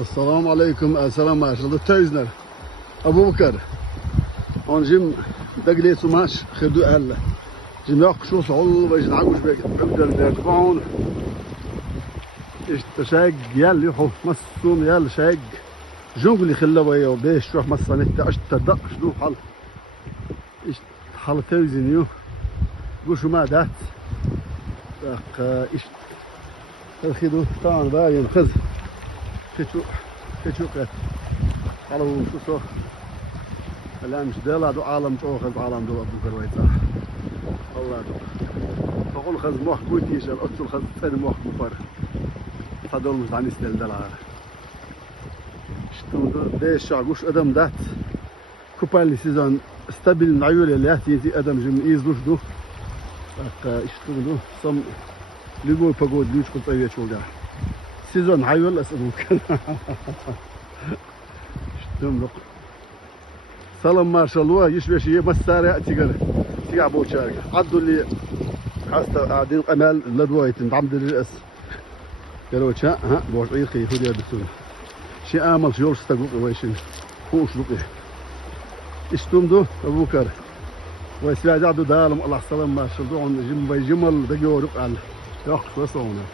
Assalamu alaikum, assalamu alaikum. Teyzler. Abu Bakar. On jim dagli sumash خدو قال. جم يقشوا صعول باش نعوش بقدر نركبون. اشتشاق يال يحو مسوم يال شاق. جونغلي خلوا يا بيش روح مسانيت اشتدق شنو حل. ايش حل تيزنيو. قوشو ما دات. ايش الخدو طبعا باين خذ. كتشو قت قالوا شو الآن مش دلا دو عالم تأخذ عالم دو أبو كرويتا الله دو فقول خذ موح كويتيش الأصل خذ ثاني موح مفر صدول مش عني ستيل دلا شتو ديش عقوش أدم دات كوبان لي سيزون ستابيل نعيول اللي يأتي أدم جم إيزلوش دو شتو دو صم لقول بقول ليش كنت أيوة شو ده سيزون عيول أسألوك شتم لق سلام ما شاء الله يشبه شيء مسارع تيجا بوشارك عدوا اللي حاسة قاعدين أمال لدوايت عمد الرأس قالوا شا ها بوش عيقي هودي بسون شيء آمل شيء استقوق ويشين خوش بقي اشتم دو أبو بكر ويسيا جادو دالم الله سلام ما شاء الله جم بيجمل دقيقة رق على ياخذ وصونا